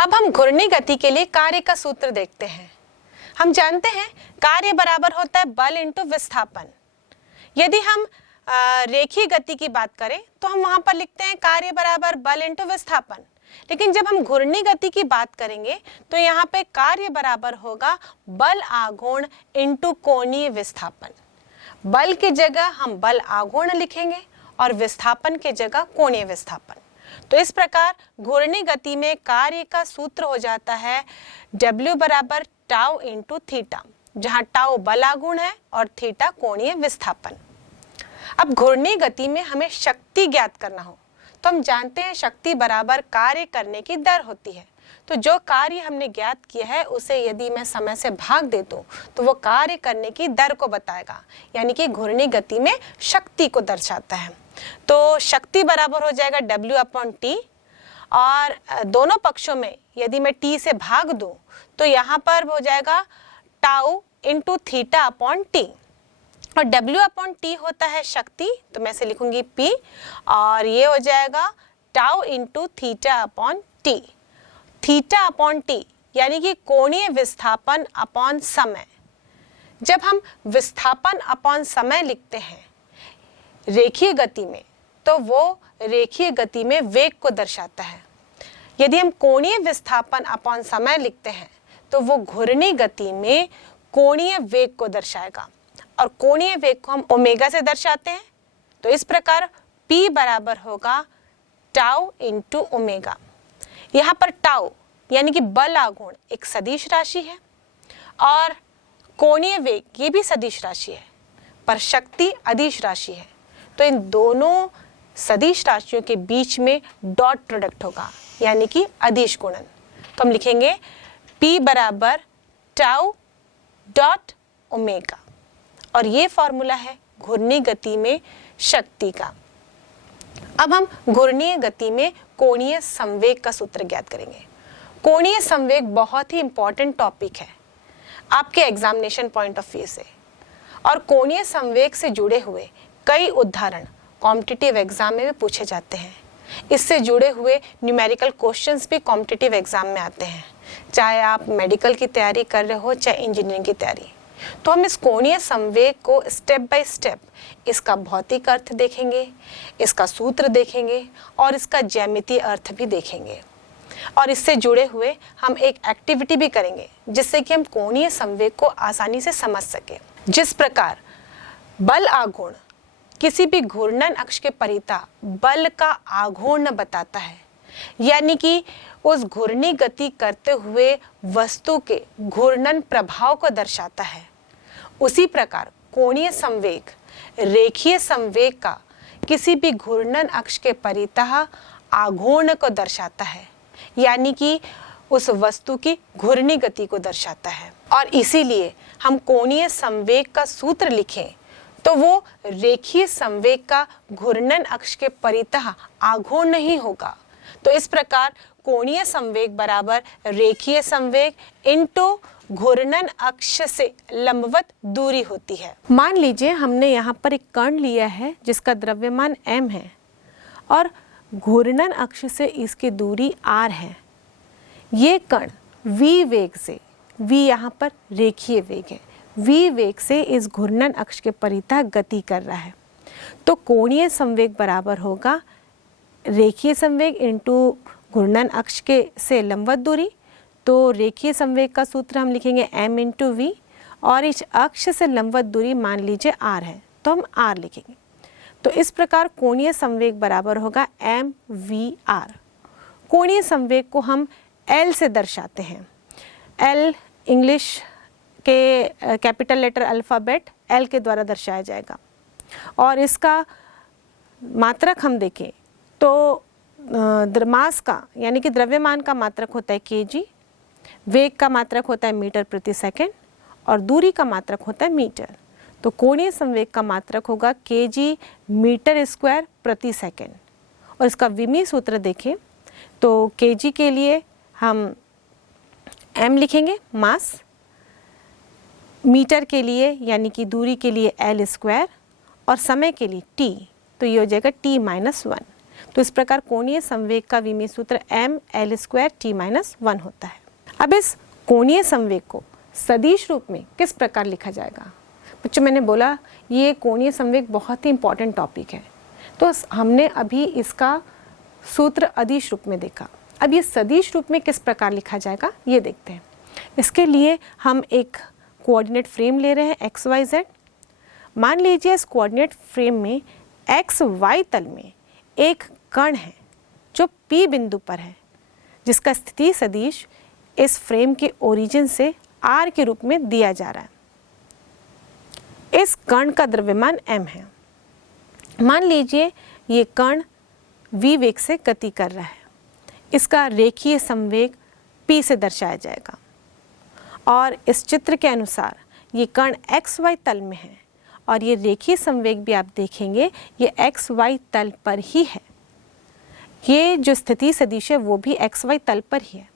अब हम घूर्णी गति के लिए कार्य का सूत्र देखते हैं। हम जानते हैं कार्य बराबर होता है बल इंटू विस्थापन। यदि हम रेखीय गति की बात करें तो हम वहां पर लिखते हैं कार्य बराबर बल इंटू विस्थापन, लेकिन जब हम घूर्णी गति की बात करेंगे तो यहाँ पे कार्य बराबर होगा बल आघूर्ण इंटू कोणीय विस्थापन। बल की जगह हम बल आघूर्ण लिखेंगे और विस्थापन की जगह कोणीय विस्थापन। तो इस प्रकार घूर्णी गति में कार्य का सूत्र हो जाता है W बराबर टाउ इंटू थीटा, जहाँ टाउ बल आघूर्ण है और थीटा कोणीय विस्थापन। अब घूर्णी गति में हमें शक्ति ज्ञात करना हो तो हम जानते हैं शक्ति बराबर कार्य करने की दर होती है। तो जो कार्य हमने ज्ञात किया है उसे यदि मैं समय से भाग दे दूं तो वो कार्य करने की दर को बताएगा, यानी कि घूर्णी गति में शक्ति को दर्शाता है। तो शक्ति बराबर हो जाएगा W अपॉन टी, और दोनों पक्षों में यदि मैं टी से भाग दूं तो यहाँ पर हो जाएगा tau into theta upon T, और W अपॉन टी होता है शक्ति, तो मैं इसे लिखूंगी P, और ये हो जाएगा tau into theta upon T. Theta upon T यानी कि कोणीय विस्थापन अपॉन समय। जब हम विस्थापन अपॉन समय लिखते हैं रेखीय गति में तो वो रेखीय गति में वेग को दर्शाता है। यदि हम कोणीय विस्थापन अपॉन समय लिखते हैं तो वो घूर्णी गति में कोणीय वेग को दर्शाएगा, और कोणीय वेग को हम ओमेगा से दर्शाते हैं। तो इस प्रकार P बराबर होगा टाउ इंटू ओमेगा। यहाँ पर टाउ यानी कि बल आघूर्ण एक सदिश राशि है और कोणीय वेग ये भी सदिश राशि है, पर शक्ति अदिश राशि है। तो इन दोनों सदिश राशियों के बीच में डॉट प्रोडक्ट होगा, यानी कि अदिश गुणन। तो हम लिखेंगे P बराबर टाउ डॉट ओमेगा, और ये फॉर्मूला है घूर्णी गति में शक्ति का। अब हम घूर्णीय गति में कोणीय संवेग का सूत्र ज्ञात करेंगे। कोणीय संवेग बहुत ही इंपॉर्टेंट टॉपिक है आपके एग्जामिनेशन पॉइंट ऑफ व्यू से, और कोणीय संवेग से जुड़े हुए कई उदाहरण कॉम्पिटिटिव एग्जाम में भी पूछे जाते हैं। इससे जुड़े हुए न्यूमेरिकल क्वेश्चंस भी कॉम्पिटिटिव एग्जाम में आते हैं, चाहे आप मेडिकल की तैयारी कर रहे हो चाहे इंजीनियरिंग की तैयारी। तो हम इस कोणीय संवेग को स्टेप बाय स्टेप इसका भौतिक अर्थ देखेंगे, इसका सूत्र देखेंगे और इसका ज्यामितीय अर्थ भी देखेंगे, और इससे जुड़े हुए हम एक एक्टिविटी भी करेंगे जिससे कि हम कोणीय संवेग को आसानी से समझ सके। जिस प्रकार बल आघूर्ण किसी भी घूर्णन अक्ष के परितः बल का आघूर्ण बताता है, यानी कि उस घूर्णी गति करते हुए वस्तु के घूर्णन प्रभाव को दर्शाता है, उसी प्रकार कोणीय संवेग रेखीय संवेग का किसी भी घूर्णन अक्ष के परितः आघूर्ण को दर्शाता है, यानी कि उस वस्तु की घूर्णी गति को दर्शाता है। और इसीलिए हम कोणीय संवेग का सूत्र लिखें तो वो रेखीय संवेग का घूर्णन अक्ष के परितः आघूर्ण नहीं होगा। तो इस प्रकार कोणीय संवेग बराबर रेखीय संवेग इंटू घूर्णन अक्ष से लंबवत दूरी होती है। मान लीजिए हमने यहाँ पर एक कण लिया है जिसका द्रव्यमान m है और घूर्णन अक्ष से इसकी दूरी r है। ये कण v वेग से, v यहाँ पर रेखीय वेग है, v वेग से इस घूर्णन अक्ष के परितः गति कर रहा है। तो कोणीय संवेग बराबर होगा रेखीय संवेग इंटू घूर्णन अक्ष के से लंबवत दूरी। तो रेखीय संवेग का सूत्र हम लिखेंगे m इंटू वी, और इस अक्ष से लंबवत दूरी मान लीजिए r है तो हम r लिखेंगे। तो इस प्रकार कोणीय संवेग बराबर होगा m v r। कोणीय संवेग को हम L से दर्शाते हैं। L इंग्लिश के कैपिटल लेटर अल्फ़ाबेट L के द्वारा दर्शाया जाएगा, और इसका मात्रक हम देखें तो मास का यानी कि द्रव्यमान का मात्रक होता है kg, वेग का मात्रक होता है मीटर प्रति सेकंड, और दूरी का मात्रक होता है मीटर। तो कोणीय संवेग का मात्रक होगा kg मीटर स्क्वायर प्रति सेकंड। और इसका विमीय सूत्र देखें तो kg के लिए हम m लिखेंगे मास, मीटर के लिए यानी कि दूरी के लिए l स्क्वायर, और समय के लिए t, तो ये हो जाएगा t-1। तो इस प्रकार कोणीय संवेग का विमीय सूत्र ml²t-1 होता है। अब इस कोणीय संवेग को सदिश रूप में किस प्रकार लिखा जाएगा? बच्चों, मैंने बोला ये कोणीय संवेग बहुत ही इंपॉर्टेंट टॉपिक है, तो हमने अभी इसका सूत्र अदिश रूप में देखा। अब ये सदिश रूप में किस प्रकार लिखा जाएगा ये देखते हैं। इसके लिए हम एक कोऑर्डिनेट फ्रेम ले रहे हैं एक्स वाई जेड। मान लीजिए इस कोऑर्डिनेट फ्रेम में एक्स वाई तल में एक कण है जो P बिंदु पर है, जिसका स्थिति सदिश इस फ्रेम के ओरिजिन से r के रूप में दिया जा रहा है। इस कण का द्रव्यमान m है। मान लीजिए ये कण v वेग से गति कर रहा है। इसका रेखीय संवेग p से दर्शाया जाएगा और इस चित्र के अनुसार ये कण xy तल में है और ये रेखीय संवेग भी आप देखेंगे ये xy तल पर ही है। ये जो स्थिति सदिश है वो भी xy तल पर ही है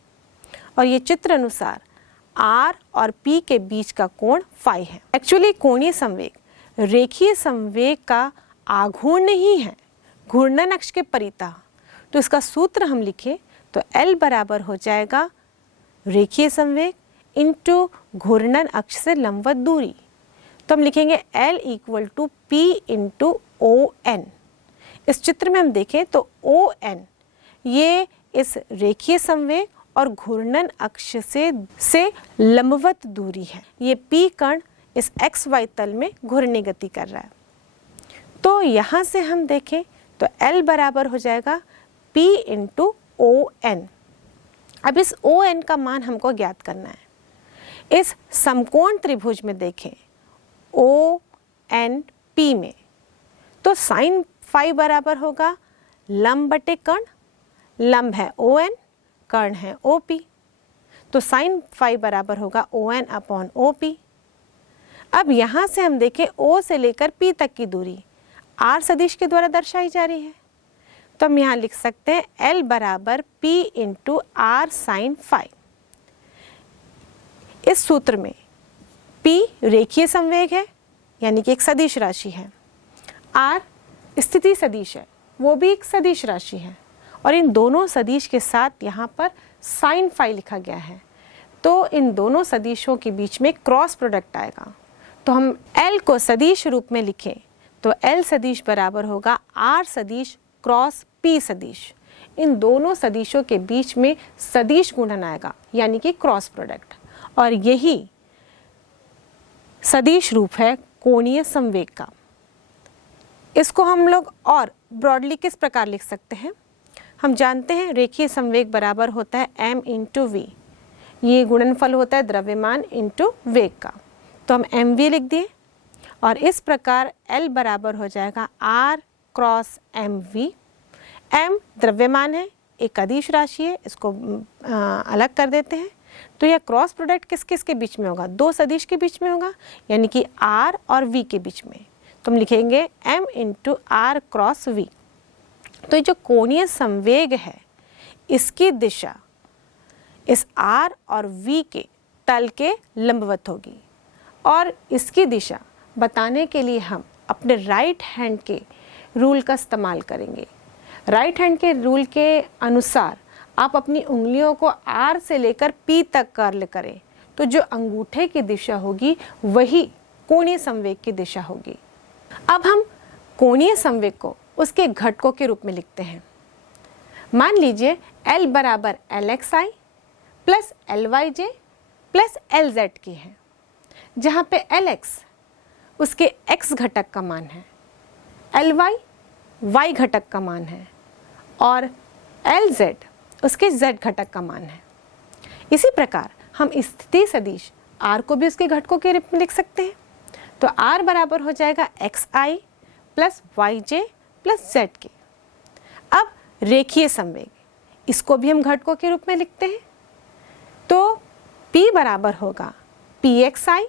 और ये चित्र अनुसार r और p के बीच का कोण फाई है। एक्चुअली कोणीय संवेग रेखीय संवेग का आघूर्ण ही है, घूर्णन अक्ष के परितः। तो इसका सूत्र हम लिखें तो L बराबर हो जाएगा रेखीय संवेग इंटू घूर्णन अक्ष से लंबवत दूरी। तो हम लिखेंगे L equal to P into ON। इस चित्र में हम देखें तो ON ये इस रेखीय संवेग और घूर्णन अक्ष से लंबवत दूरी है। ये P कण इस XY तल में घूर्णी गति कर रहा है। तो यहाँ से हम देखें तो L बराबर हो जाएगा P इंटू ON। अब इस ON का मान हमको ज्ञात करना है। इस समकोण त्रिभुज में देखें ONP में, तो साइन फाई बराबर होगा लंब बटे कर्ण। लंब है ON, कर्ण है OP, तो साइन फाई बराबर होगा ON अपॉन OP। अब यहाँ से हम देखें O से लेकर P तक की दूरी R सदिश के द्वारा दर्शाई जा रही है, तो हम यहाँ लिख सकते हैं L बराबर P into R sine phi. इस सूत्र में P रेखीय संवेग है यानी कि एक सदिश राशि है, R स्थिति सदिश है वो भी एक सदिश राशि है और इन दोनों सदिश के साथ यहाँ पर साइन फाई लिखा गया है। तो इन दोनों सदिशों के बीच में क्रॉस प्रोडक्ट आएगा। तो हम L को सदिश रूप में लिखें तो L सदिश बराबर होगा R सदिश क्रॉस P सदिश। इन दोनों सदिशों के बीच में सदिश गुणन आएगा यानी कि क्रॉस प्रोडक्ट, और यही सदिश रूप है कोणीय संवेग का। इसको हम लोग और ब्रॉडली किस प्रकार लिख सकते हैं? हम जानते हैं रेखीय संवेग बराबर होता है m इंटू वी। ये गुणनफल होता है द्रव्यमान इंटू वेग का, तो हम mv लिख दिए और इस प्रकार L बराबर हो जाएगा R क्रॉस mv। m द्रव्यमान है, एक अदिश राशि है, इसको अलग कर देते हैं। तो यह क्रॉस प्रोडक्ट किस किस के बीच में होगा? दो सदिश के बीच में होगा यानी कि R और V के बीच में। तो हम लिखेंगे m into R cross V। तो ये जो कोणीय संवेग है इसकी दिशा इस R और V के तल के लंबवत होगी, और इसकी दिशा बताने के लिए हम अपने राइट हैंड के रूल का इस्तेमाल करेंगे। राइट हैंड के रूल के अनुसार आप अपनी उंगलियों को R से लेकर P तक कर्ल करें, तो जो अंगूठे की दिशा होगी वही कोणीय संवेग की दिशा होगी। अब हम कोणीय संवेग को उसके घटकों के रूप में लिखते हैं। मान लीजिए L बराबर LXI plus LYJ plus LZ की है, जहाँ पे LX उसके X घटक का मान है, LY Y घटक का मान है और LZ उसके Z घटक का मान है। इसी प्रकार हम स्थिति सदिश R को भी उसके घटकों के रूप में लिख सकते हैं। तो R बराबर हो जाएगा XI plus YJ plus Z के। अब रेखीय संवेग, इसको भी हम घटकों के रूप में लिखते हैं। तो P बराबर होगा PXI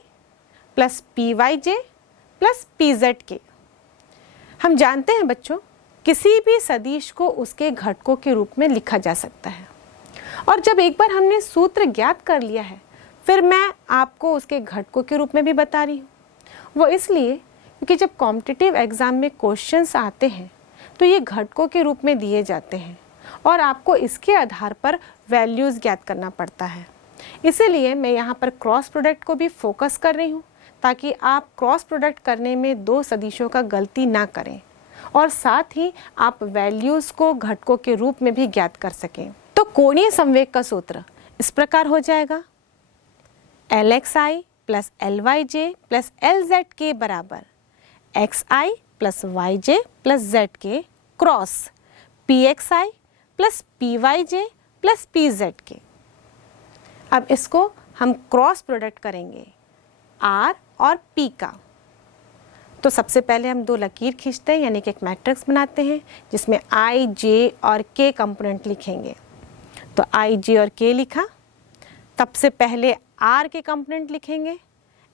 plus PYJ plus PZ के। हम जानते हैं बच्चों किसी भी सदिश को उसके घटकों के रूप में लिखा जा सकता है, और जब एक बार हमने सूत्र ज्ञात कर लिया है फिर मैं आपको उसके घटकों के रूप में भी बता रही हूँ। वो इसलिए क्योंकि जब कॉम्पिटिटिव एग्जाम में क्वेश्चंस आते हैं तो ये घटकों के रूप में दिए जाते हैं और आपको इसके आधार पर वैल्यूज़ ज्ञात करना पड़ता है। इसीलिए मैं यहाँ पर क्रॉस प्रोडक्ट को भी फोकस कर रही हूँ ताकि आप क्रॉस प्रोडक्ट करने में दो सदिशों का गलती ना करें और साथ ही आप वैल्यूज़ को घटकों के रूप में भी ज्ञात कर सकें। तो कोणीय संवेग का सूत्र इस प्रकार हो जाएगा LXI plus LYJ plus LZK बराबर XI plus YJ plus ZK cross PXI plus PYJ plus PZK। अब इसको हम क्रॉस प्रोडक्ट करेंगे R और P का। तो सबसे पहले हम दो लकीर खींचते हैं यानी कि एक मैट्रिक्स बनाते हैं जिसमें I, J और K कंपोनेंट लिखेंगे। तो I, J और K लिखा। तब से पहले R के कंपोनेंट लिखेंगे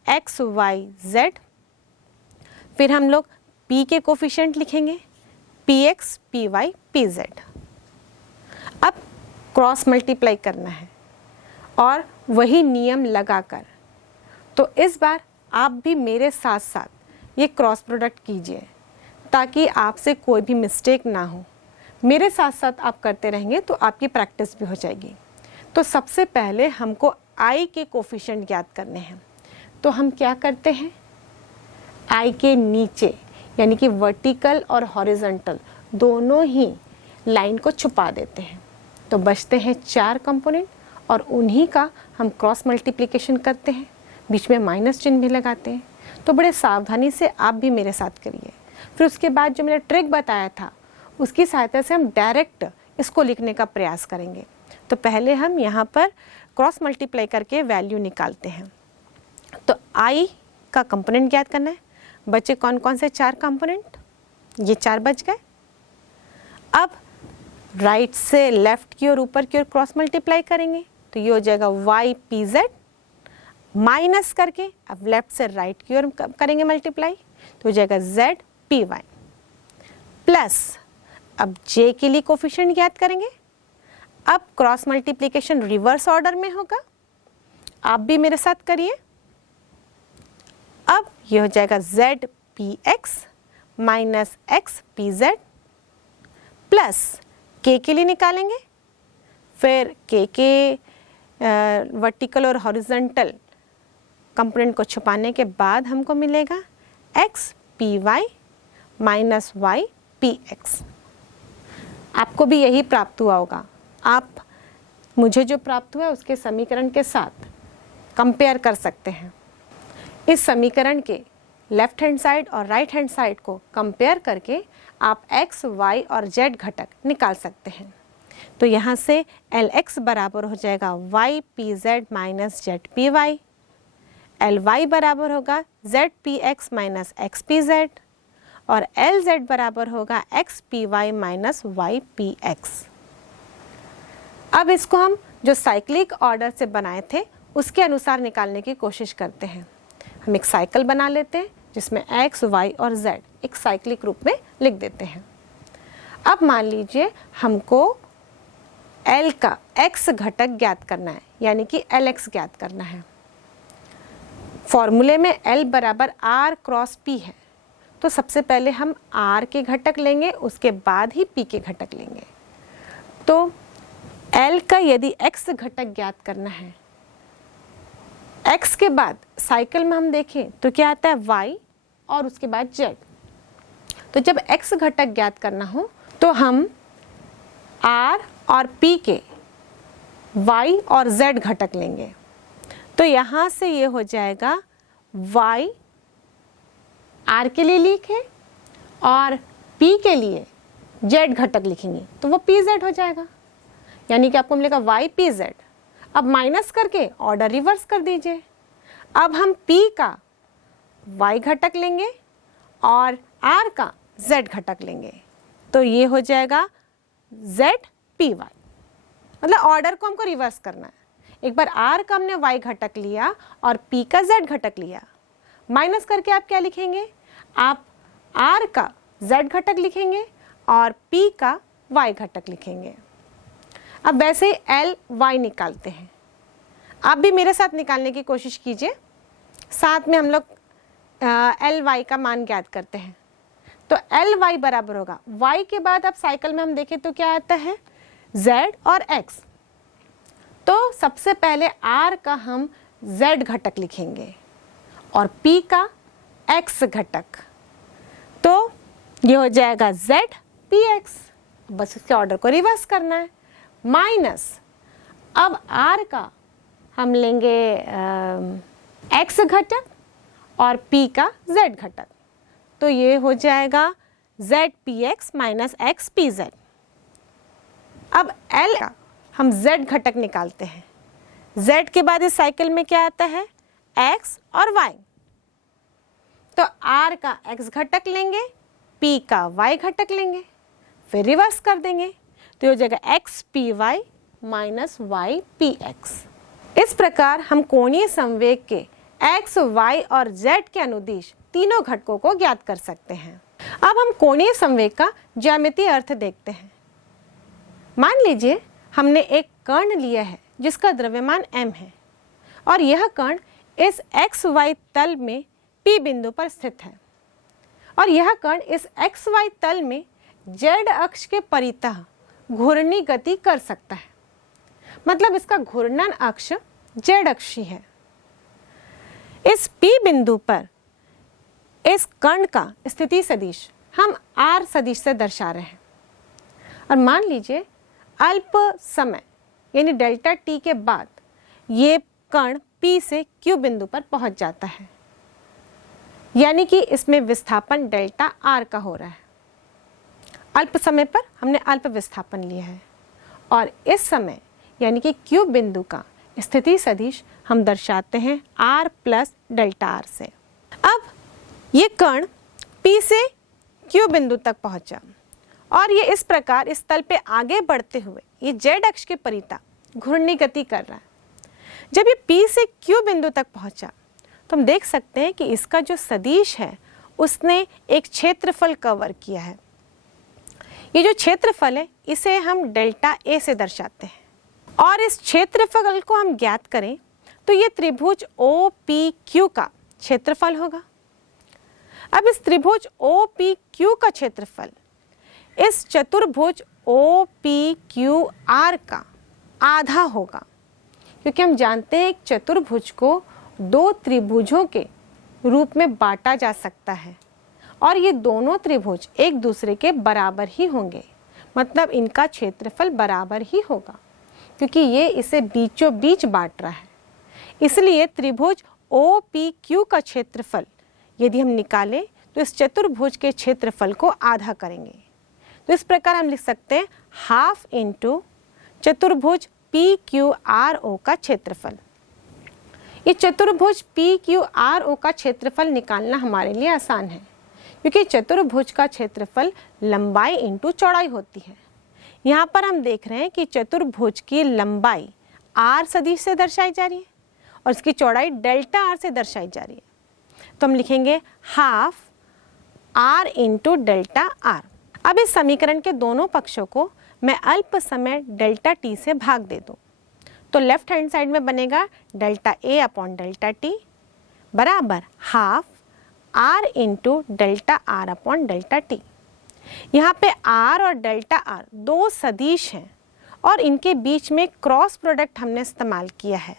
X, Y, Z। फिर हम लोग P के कोफिशिएंट लिखेंगे PX, PY, PZ। अब क्रॉस मल्टीप्लाई करना है और वही नियम लगाकर। तो इस बार आप भी मेरे साथ साथ ये क्रॉस प्रोडक्ट कीजिए ताकि आपसे कोई भी मिस्टेक ना हो। मेरे साथ साथ आप करते रहेंगे तो आपकी प्रैक्टिस भी हो जाएगी। तो सबसे पहले हमको I के कोफिशिएंट ज्ञात करने हैं। तो हम क्या करते हैं, I के नीचे यानी कि वर्टिकल और हॉरिजॉन्टल दोनों ही लाइन को छुपा देते हैं। तो बचते हैं 4 कंपोनेंट और उन्हीं का हम क्रॉस मल्टीप्लिकेशन करते हैं, बीच में माइनस चिन्ह भी लगाते हैं। तो बड़े सावधानी से आप भी मेरे साथ करिए। फिर उसके बाद जो मैंने ट्रिक बताया था उसकी सहायता से हम डायरेक्ट इसको लिखने का प्रयास करेंगे। तो पहले हम यहाँ पर क्रॉस मल्टीप्लाई करके वैल्यू निकालते हैं। तो I का कंपोनेंट ज्ञात करना है। बचे कौन कौन से 4 कंपोनेंट, ये 4 बच गए। अब राइट से लेफ्ट की ओर ऊपर की ओर क्रॉस मल्टीप्लाई करेंगे तो ये हो जाएगा YPZ माइनस करके अब लेफ्ट से राइट की ओर करेंगे मल्टीप्लाई तो हो जाएगा ZPY प्लस अब J के लिए कोफिशिएंट ज्ञात करेंगे। अब क्रॉस मल्टीप्लिकेशन रिवर्स ऑर्डर में होगा, आप भी मेरे साथ करिए। अब ये हो जाएगा ZPX minus XPZ plus K के लिए निकालेंगे। फिर K के वर्टिकल और हॉरिजॉन्टल कंपोनेंट को छुपाने के बाद हमको मिलेगा XPY माइनस YPX। आपको भी यही प्राप्त हुआ होगा। आप मुझे जो प्राप्त हुआ है उसके समीकरण के साथ कंपेयर कर सकते हैं। इस समीकरण के लेफ्ट हैंड साइड और राइट हैंड साइड को कंपेयर करके आप x, y और z घटक निकाल सकते हैं। तो यहाँ से LX बराबर हो जाएगा YPZ माइनस ZPY, LY बराबर होगा ZPX माइनस XPZ और LZ बराबर होगा XPY माइनस YPX। अब इसको हम जो साइक्लिक ऑर्डर से बनाए थे उसके अनुसार निकालने की कोशिश करते हैं। हम एक साइकिल बना लेते हैं जिसमें x, y और z एक साइक्लिक रूप में लिख देते हैं। अब मान लीजिए हमको L का x घटक ज्ञात करना है यानी कि LX ज्ञात करना है। फॉर्मूले में L बराबर R क्रॉस P है तो सबसे पहले हम R के घटक लेंगे, उसके बाद ही P के घटक लेंगे। तो L का यदि x घटक ज्ञात करना है, x के बाद साइकिल में हम देखें तो क्या आता है y और उसके बाद z। तो जब x घटक ज्ञात करना हो तो हम R और P के y और z घटक लेंगे। तो यहाँ से ये हो जाएगा y R के लिए लिखे और P के लिए z घटक लिखेंगे तो वो PZ हो जाएगा, यानी कि आपको मिलेगा YPZ। अब माइनस करके ऑर्डर रिवर्स कर दीजिए। अब हम P का y घटक लेंगे और R का z घटक लेंगे तो ये हो जाएगा ZPY। मतलब ऑर्डर को हमको रिवर्स करना है। एक बार R का हमने y घटक लिया और P का z घटक लिया, माइनस करके आप क्या लिखेंगे, आप R का z घटक लिखेंगे और P का y घटक लिखेंगे। अब वैसे ही LY निकालते हैं। आप भी मेरे साथ निकालने की कोशिश कीजिए, साथ में हम लोग LY का मान ज्ञात करते हैं। तो एल वाई बराबर होगा, y के बाद अब साइकिल में हम देखें तो क्या आता है, z और x। तो सबसे पहले r का हम z घटक लिखेंगे और p का x घटक, तो ये हो जाएगा z px। बस इसके ऑर्डर को रिवर्स करना है, माइनस अब r का हम लेंगे x घटक और p का z घटक, तो ये हो जाएगा z px minus x pz। अब l का हम z घटक निकालते हैं, z के बाद इस साइकिल में क्या आता है, x और y। तो r का x घटक लेंगे, p का y घटक लेंगे, फिर रिवर्स कर देंगे, तो हो जाएगा x py minus y px। इस प्रकार हम कोणीय संवेग के x, y और z के अनुदिश तीनों घटकों को ज्ञात कर सकते हैं। अब हम कोणीय संवेग का ज्यामितीय अर्थ देखते हैं। मान लीजिए हमने एक कण लिया है जिसका द्रव्यमान m है और यह कण इस xy तल में P बिंदु पर स्थित है और यह कण इस xy तल में z अक्ष के परितः घूर्णी गति कर सकता है, मतलब इसका घूर्णन अक्ष z अक्षी है। इस P बिंदु पर इस कण का स्थिति सदिश हम r सदिश से दर्शा रहे हैं और मान लीजिए अल्प समय यानी डेल्टा t के बाद ये कण P से Q बिंदु पर पहुंच जाता है, यानी कि इसमें विस्थापन डेल्टा r का हो रहा है। अल्प समय पर हमने अल्प विस्थापन लिया है और इस समय यानी कि Q बिंदु का स्थिति सदिश हम दर्शाते हैं r प्लस डेल्टा r से। अब ये कण P से Q बिंदु तक पहुंचा और ये इस प्रकार इस तल पे आगे बढ़ते हुए ये z अक्ष के परितः घूर्णी गति कर रहा है। जब ये P से Q बिंदु तक पहुंचा तो हम देख सकते हैं कि इसका जो सदिश है उसने एक क्षेत्रफल कवर किया है। ये जो क्षेत्रफल है इसे हम डेल्टा a से दर्शाते हैं और इस क्षेत्रफल को हम ज्ञात करें तो ये त्रिभुज OPQ का क्षेत्रफल होगा। अब इस त्रिभुज OPQ का क्षेत्रफल इस चतुर्भुज OPQR का आधा होगा, क्योंकि हम जानते हैं एक चतुर्भुज को दो त्रिभुजों के रूप में बांटा जा सकता है और ये दोनों त्रिभुज एक दूसरे के बराबर ही होंगे, मतलब इनका क्षेत्रफल बराबर ही होगा क्योंकि ये इसे बीचों बीच बांट रहा है। इसलिए त्रिभुज OPQ का क्षेत्रफल यदि हम निकालें तो इस चतुर्भुज के क्षेत्रफल को आधा करेंगे। तो इस प्रकार हम लिख सकते हैं हाफ इंटू चतुर्भुज PQRO का क्षेत्रफल। ये चतुर्भुज PQRO का क्षेत्रफल निकालना हमारे लिए आसान है क्योंकि चतुर्भुज का क्षेत्रफल लंबाई इंटू चौड़ाई होती है। यहाँ पर हम देख रहे हैं कि चतुर्भुज की लंबाई r सदिश से दर्शाई जा रही है और इसकी चौड़ाई डेल्टा r से दर्शाई जा रही है। तो हम लिखेंगे half r into delta r। अब इस समीकरण के दोनों पक्षों को मैं अल्प समय डेल्टा t से भाग दे दूं तो लेफ्ट हैंड साइड में बनेगा delta a upon delta t बराबर half r into delta r upon delta t। यहाँ पे r और डेल्टा r दो सदिश हैं और इनके बीच में क्रॉस प्रोडक्ट हमने इस्तेमाल किया है,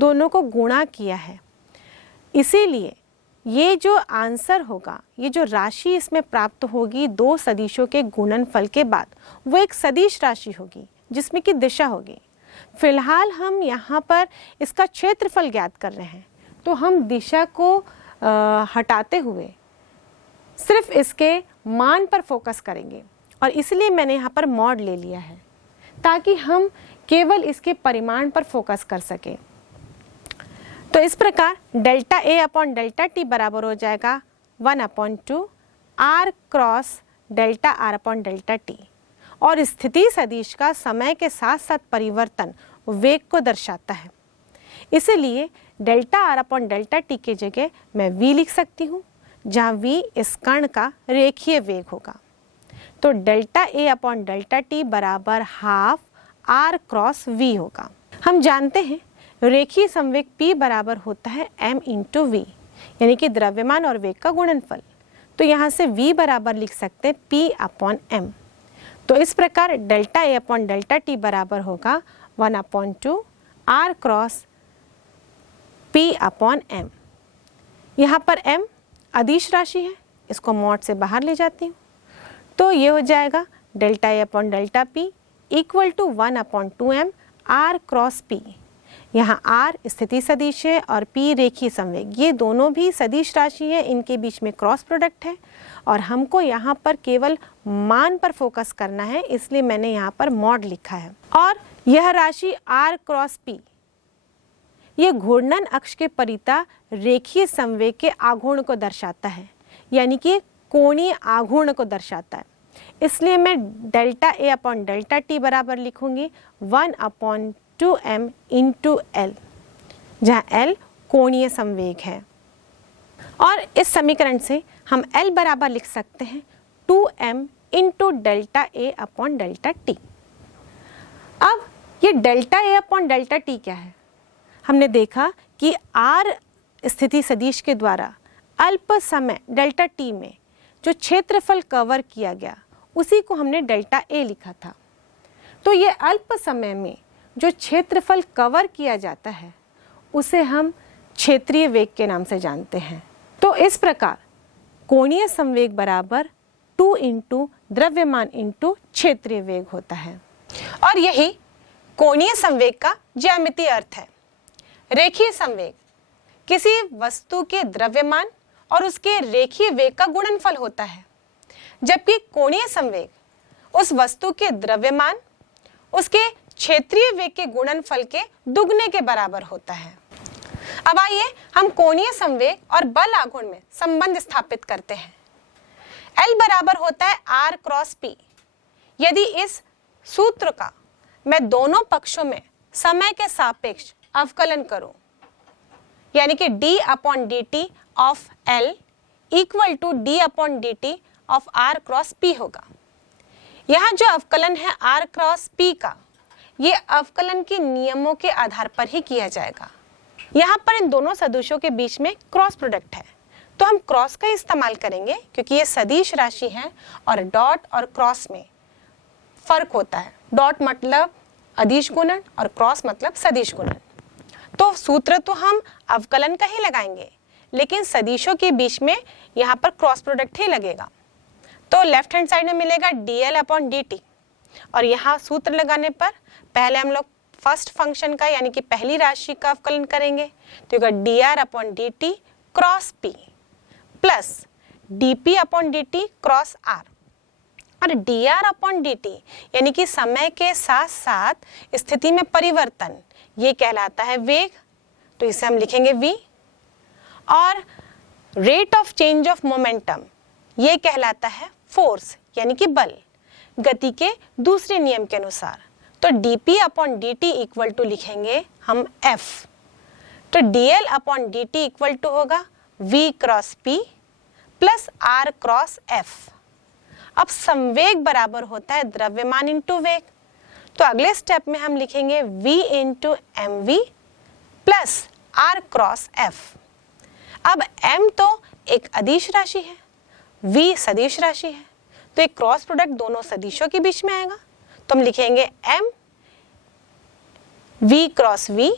दोनों को गुणा किया है। इसीलिए ये जो आंसर होगा, ये जो राशि इसमें प्राप्त होगी दो सदिशों के गुणनफल के बाद, वो एक सदिश राशि होगी जिसमें कि दिशा होगी। फिलहाल हम यहाँ पर इसका क्षेत्रफल ज्ञात कर रहे हैं तो हम दिशा को हटाते हुए सिर्फ इसके मान पर फोकस करेंगे और इसलिए मैंने यहाँ पर मॉड ले लिया है ताकि हम केवल इसके परिमाण पर फोकस कर सकें। तो इस प्रकार delta a upon delta t बराबर हो जाएगा 1/2 r cross delta r upon delta t और स्थिति सदिश का समय के साथ साथ परिवर्तन वेग को दर्शाता है। इसलिए delta r upon delta t के जगह मैं v लिख सकती हूँ जहाँ v इस कण का रेखीय वेग होगा। तो delta a upon delta t बराबर हाफ r क्रॉस v होगा। हम जानते हैं रेखीय संवेग P बराबर होता है m इंटू v, यानी कि द्रव्यमान और वेग का गुणनफल। तो यहाँ से v बराबर लिख सकते हैं p अपॉन m। तो इस प्रकार delta a upon delta t बराबर होगा 1/2 r cross p upon m। यहाँ पर m अदिश राशि है, इसको मॉड से बाहर ले जाती हूँ, तो ये हो जाएगा delta a upon delta p equal to 1/2m r cross p। यहाँ r स्थिति सदिश है और p रेखीय संवेग, ये दोनों भी सदिश राशि है, इनके बीच में क्रॉस प्रोडक्ट है और हमको यहाँ पर केवल मान पर फोकस करना है, इसलिए मैंने यहाँ पर मॉड लिखा है। और यह राशि r क्रॉस p ये घूर्णन अक्ष के परिता रेखीय संवेग के आघूर्ण को दर्शाता है, यानी कि कोणीय आघूर्ण को दर्शाता है। इसलिए मैं delta a upon delta t बराबर लिखूंगी 1/2m इंटू l, जहाँ l कोणीय संवेग है। और इस समीकरण से हम l बराबर लिख सकते हैं 2m into delta a upon delta t। अब ये delta a upon delta t क्या है? हमने देखा कि r स्थिति सदिश के द्वारा अल्प समय डेल्टा t में जो क्षेत्रफल कवर किया गया उसी को हमने डेल्टा a लिखा था। तो ये अल्प समय में जो क्षेत्रफल कवर किया जाता है उसे हम क्षेत्रीय वेग के नाम से जानते हैं। तो इस प्रकार कोणीय संवेग बराबर 2 इंटू द्रव्यमान इंटू क्षेत्रीय वेग होता है। और यही कोणीय संवेग का ज्यामितीय अर्थ है। रेखीय संवेग किसी वस्तु के द्रव्यमान और उसके रेखीय वेग का गुणनफल होता है, जबकि कोणीय संवेग उस वस्तु के द्रव्यमान उसके क्षेत्रीय वेग के गुणनफल के दुगने के बराबर होता है। अब आइए हम कोणीय संवेग और बल आघूर्ण में संबंध स्थापित करते हैं। L बराबर होता है R क्रॉस P। यदि इस सूत्र का मैं दोनों पक्षों में समय के सापेक्ष अवकलन करूं, यानी कि d upon dt of L equal to d upon dt of R cross P होगा। यहाँ जो अवकलन है R क्रॉस P का, ये अवकलन के नियमों के आधार पर ही किया जाएगा। यहाँ पर इन दोनों सदिशों के बीच में क्रॉस प्रोडक्ट है, तो हम क्रॉस का इस्तेमाल करेंगे क्योंकि ये सदिश राशि है और डॉट और क्रॉस में फर्क होता है। डॉट मतलब अदिश गुणन और क्रॉस मतलब सदिश गुणन। तो सूत्र तो हम अवकलन का ही लगाएंगे, लेकिन सदिशों के बीच में यहाँ पर क्रॉस प्रोडक्ट ही लगेगा। तो लेफ्ट हैंड साइड में मिलेगा dl अपॉन dt और यहाँ सूत्र लगाने पर पहले हम लोग फर्स्ट फंक्शन का यानी कि पहली राशि का अवकलन करेंगे, तो होगा dr upon dt cross p plus dp upon dt cross r। और dr अपॉन dt यानी कि समय के साथ साथ स्थिति में परिवर्तन, ये कहलाता है वेग, तो इसे हम लिखेंगे v। और rate of change of momentum ये कहलाता है फोर्स यानी कि बल, गति के दूसरे नियम के अनुसार। तो dp upon dt equal to लिखेंगे हम f। तो dl upon dt equal to होगा v cross p plus r cross f। अब संवेग बराबर होता है द्रव्यमान इंटू वेग, तो अगले स्टेप में हम लिखेंगे v into mv plus r cross f। अब m तो एक अदिश राशि है, v सदिश राशि है, तो एक क्रॉस प्रोडक्ट दोनों सदिशों के बीच में आएगा, तो हम लिखेंगे m v cross v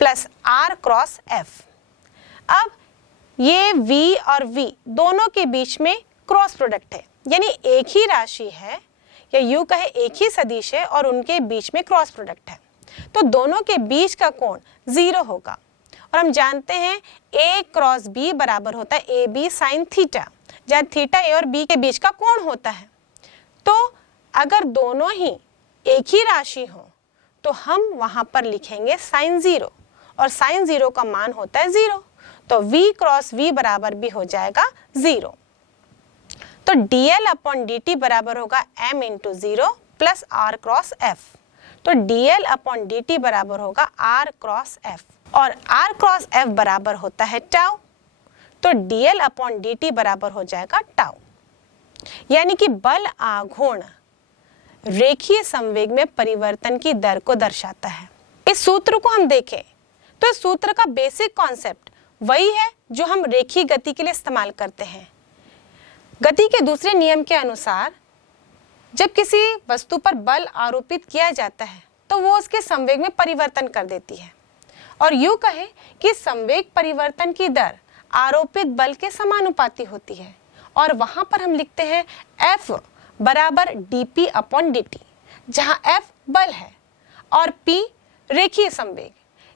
plus r cross f। अब ये v और v दोनों के बीच में क्रॉस प्रोडक्ट है, यानी एक ही राशि है या यूं कहे एक ही सदिश है और उनके बीच में क्रॉस प्रोडक्ट है, तो दोनों के बीच का कोण 0 होगा। और हम जानते हैं a क्रॉस b बराबर होता है ए बी साइन थीटा, जहाँ थीटा a और b के बीच का कोण होता है। तो अगर दोनों ही एक ही राशि हो तो हम वहां पर लिखेंगे साइन 0 और साइन 0 का मान होता है 0, तो v क्रॉस v बराबर भी हो जाएगा 0। तो dl अपॉन dt बराबर होगा m into 0 plus r cross f। तो dl अपॉन dt बराबर होगा r क्रॉस f और r क्रॉस f बराबर होता है टाउ, तो dl अपॉन dt बराबर हो जाएगा टाउ। यानी कि बल आघूर्ण रेखीय संवेग में परिवर्तन की दर को दर्शाता है। इस सूत्र को हम देखें तो इस सूत्र का बेसिक कॉन्सेप्ट वही है जो हम रेखीय गति के लिए इस्तेमाल करते हैं। गति के दूसरे नियम के अनुसार जब किसी वस्तु पर बल आरोपित किया जाता है तो वो उसके संवेग में परिवर्तन कर देती है, और यूं कहें कि संवेग परिवर्तन की दर आरोपित बल के समानुपाती होती है, और वहां पर हम लिखते हैं F बराबर dp अपॉन dt, जहां F बल है और P रेखीय संवेग।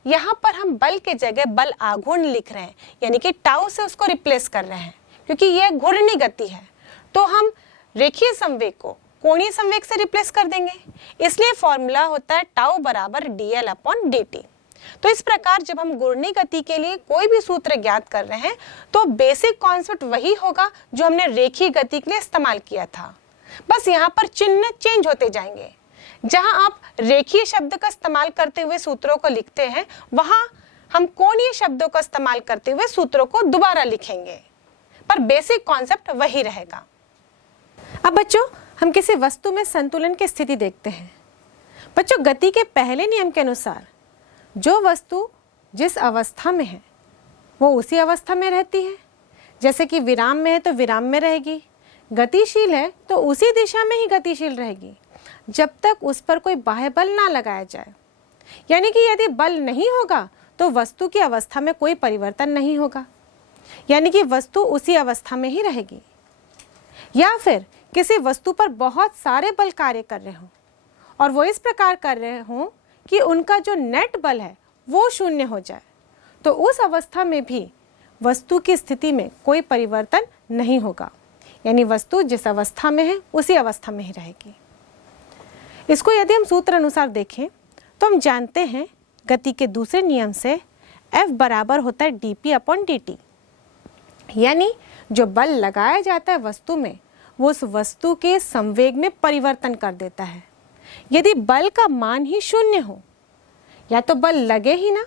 यहाँ पर हम बल के जगह बल आघूर्ण लिख रहे हैं, यानी कि टाउ से उसको रिप्लेस कर रहे हैं, क्योंकि यह घूर्णी गति है तो हम रेखीय संवेग को कोणीय संवेग से रिप्लेस कर देंगे। इसलिए फॉर्मूला होता है टाउ बराबर dl अपॉन dt। तो इस प्रकार जब हम घूर्णी गति के लिए कोई भी सूत्र ज्ञात कर रहे हैं तो बेसिक कॉन्सेप्ट वही होगा जो हमने रेखीय गति के लिए इस्तेमाल किया था, बस यहाँ पर चिन्ह चेंज होते जाएंगे। जहां आप रेखीय शब्द का इस्तेमाल करते हुए सूत्रों को लिखते हैं, वहां हम कोणीय शब्दों का इस्तेमाल करते हुए सूत्रों को दोबारा लिखेंगे, पर बेसिक कॉन्सेप्ट वही रहेगा। अब बच्चों, हम किसी वस्तु में संतुलन की स्थिति देखते हैं। बच्चों, गति के पहले नियम के अनुसार जो वस्तु जिस अवस्था में है वो उसी अवस्था में रहती है। जैसे कि विराम में है तो विराम में रहेगी, गतिशील है तो उसी दिशा में ही गतिशील रहेगी जब तक उस पर कोई बाह्य बल ना लगाया जाए। यानी कि यदि बल नहीं होगा तो वस्तु की अवस्था में कोई परिवर्तन नहीं होगा, यानी कि वस्तु उसी अवस्था में ही रहेगी। या फिर किसी वस्तु पर बहुत सारे बल कार्य कर रहे हों और वो इस प्रकार कर रहे हों कि उनका जो नेट बल है वो शून्य हो जाए, तो उस अवस्था में भी वस्तु की स्थिति में कोई परिवर्तन नहीं होगा, यानी वस्तु जिस अवस्था में है उसी अवस्था में ही रहेगी। इसको यदि हम सूत्र अनुसार देखें तो हम जानते हैं गति के दूसरे नियम से F बराबर होता है dp अपॉन dt, यानी जो बल लगाया जाता है वस्तु में वो उस वस्तु के संवेग में परिवर्तन कर देता है। यदि बल का मान ही शून्य हो, या तो बल लगे ही ना,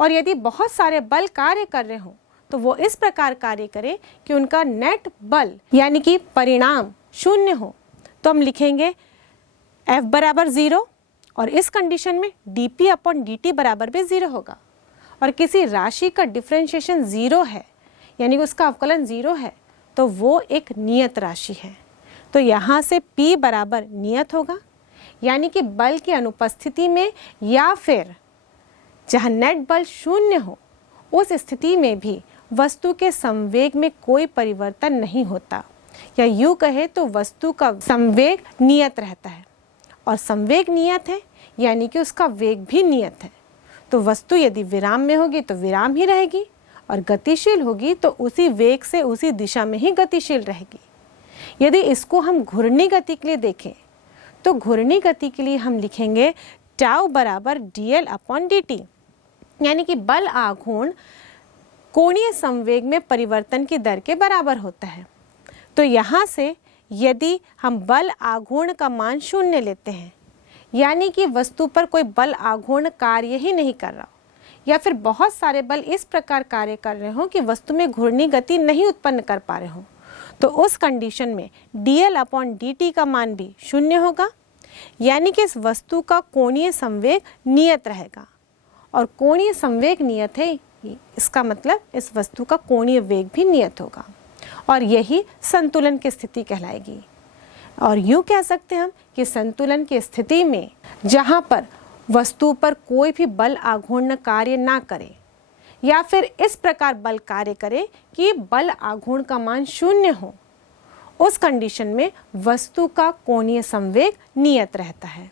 और यदि बहुत सारे बल कार्य कर रहे हो तो वो इस प्रकार कार्य करे कि उनका नेट बल यानी कि परिणाम शून्य हो, तो हम लिखेंगे F बराबर 0, और इस कंडीशन में dp अपॉन dt बराबर भी 0 होगा। और किसी राशि का डिफरेंशिएशन 0 है, यानी कि उसका अवकलन 0 है, तो वो एक नियत राशि है। तो यहाँ से P बराबर नियत होगा, यानी कि बल की अनुपस्थिति में या फिर जहाँ नेट बल शून्य हो उस स्थिति में भी वस्तु के संवेग में कोई परिवर्तन नहीं होता, या यूँ कहे तो वस्तु का संवेग नियत रहता है। और संवेग नियत है यानी कि उसका वेग भी नियत है, तो वस्तु यदि विराम में होगी तो विराम ही रहेगी, और गतिशील होगी तो उसी वेग से उसी दिशा में ही गतिशील रहेगी। यदि इसको हम घूर्णी गति के लिए देखें तो घूर्णी गति के लिए हम लिखेंगे टाउ बराबर dl अपॉन dt, यानी कि बल आघूर्ण कोणीय संवेग में परिवर्तन की दर के बराबर होता है। तो यहाँ से यदि हम बल आघूर्ण का मान शून्य लेते हैं, यानी कि वस्तु पर कोई बल आघूर्ण कार्य ही नहीं कर रहा, या फिर बहुत सारे बल इस प्रकार कार्य कर रहे हो कि वस्तु में घूर्णी गति नहीं उत्पन्न कर पा रहे हो, तो उस कंडीशन में dl अपॉन dt का मान भी शून्य होगा, यानी कि इस वस्तु का कोणीय संवेग नियत रहेगा। और कोणीय संवेग नियत है, इसका मतलब इस वस्तु का कोणीय वेग भी नियत होगा, और यही संतुलन की स्थिति कहलाएगी। और यूँ कह सकते हैं हम कि संतुलन की स्थिति में जहाँ पर वस्तु पर कोई भी बल आघूर्ण कार्य ना करे, या फिर इस प्रकार बल कार्य करे कि बल आघूर्ण का मान शून्य हो, उस कंडीशन में वस्तु का कोणीय संवेग नियत रहता है।